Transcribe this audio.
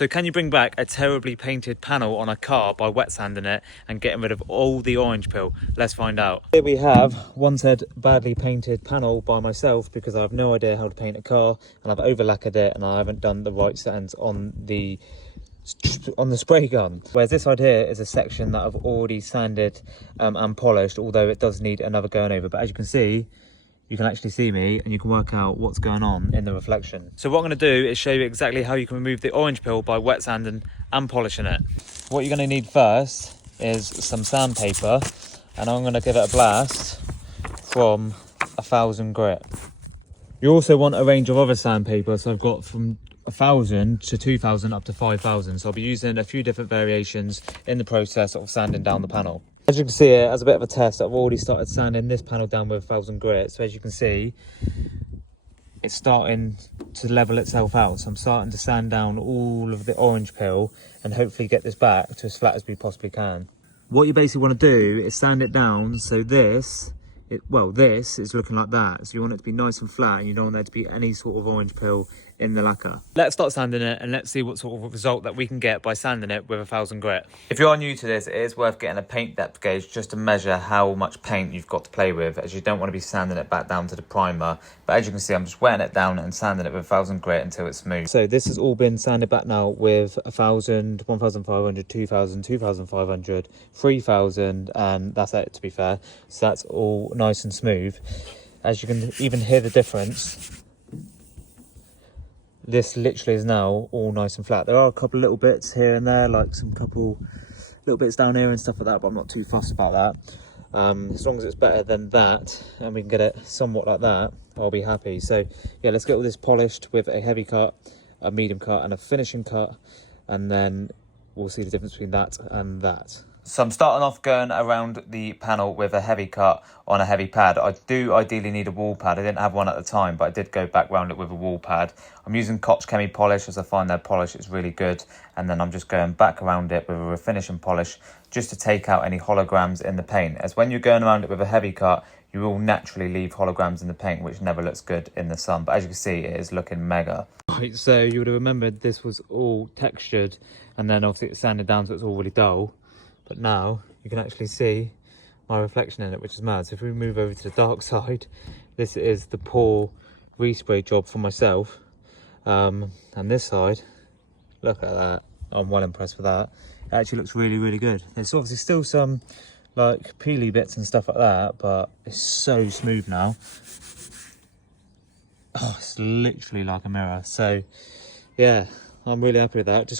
So can you bring back a terribly painted panel on a car by wet sanding it and getting rid of all the orange peel? Let's find out. Here we have one said badly painted panel by myself because I have no idea how to paint a car, and I've overlacquered it and I haven't done the right sands on the spray gun. Whereas this side here is a section that I've already sanded and polished, although it does need another going over. But as you can see, you can actually see me and you can work out what's going on in the reflection. So what I'm going to do is show you exactly how you can remove the orange peel by wet sanding and polishing it. What you're going to need first is some sandpaper, and I'm going to give it a blast from 1000 grit. You also want a range of other sandpaper, so I've got from 1000 to 2000 up to 5000. So I'll be using a few different variations in the process of sanding down the panel. As you can see here, as a bit of a test, I've already started sanding this panel down with 1000 grit. So as you can see, it's starting to level itself out. So I'm starting to sand down all of the orange peel and hopefully get this back to as flat as we possibly can. What you basically want to do is sand it down so this is looking like that. So you want it to be nice and flat, and you don't want there to be any sort of orange peel in the lacquer. Let's start sanding it and let's see what sort of result that we can get by sanding it with 1000 grit. If you are new to this, it is worth getting a paint depth gauge just to measure how much paint you've got to play with, as you don't want to be sanding it back down to the primer. But as you can see, I'm just wetting it down and sanding it with 1000 grit until it's smooth. So this has all been sanded back now with 1000, 1500, 2000, 2500, 3000, and that's it, to be fair. So that's all nice and smooth. As you can even hear the difference, this literally is now all nice and flat. There are a couple of little bits here and there, like some couple little bits down here and stuff like that, but I'm not too fussed about that. As long as it's better than that and we can get it somewhat like that, I'll be happy. So yeah, let's get all this polished with a heavy cut, a medium cut and a finishing cut, and then we'll see the difference between that and that. So I'm starting off going around the panel with a heavy cut on a heavy pad. I do ideally need a wall pad. I didn't have one at the time, but I did go back round it with a wall pad. I'm using Koch Chemi polish, as I find their polish is really good. And then I'm just going back around it with a refinishing polish just to take out any holograms in the paint. As when you're going around it with a heavy cut, you will naturally leave holograms in the paint, which never looks good in the sun. But as you can see, it is looking mega. Right, so you would have remembered this was all textured, and then obviously it's sanded down so it's all really dull. But now you can actually see my reflection in it, which is mad. So if we move over to the dark side, this is the pour respray job for myself. And this side, look at that. I'm well impressed with that. It actually looks really, really good. There's obviously still some like peely bits and stuff like that, but it's so smooth now. Oh, it's literally like a mirror. So yeah, I'm really happy with that. Just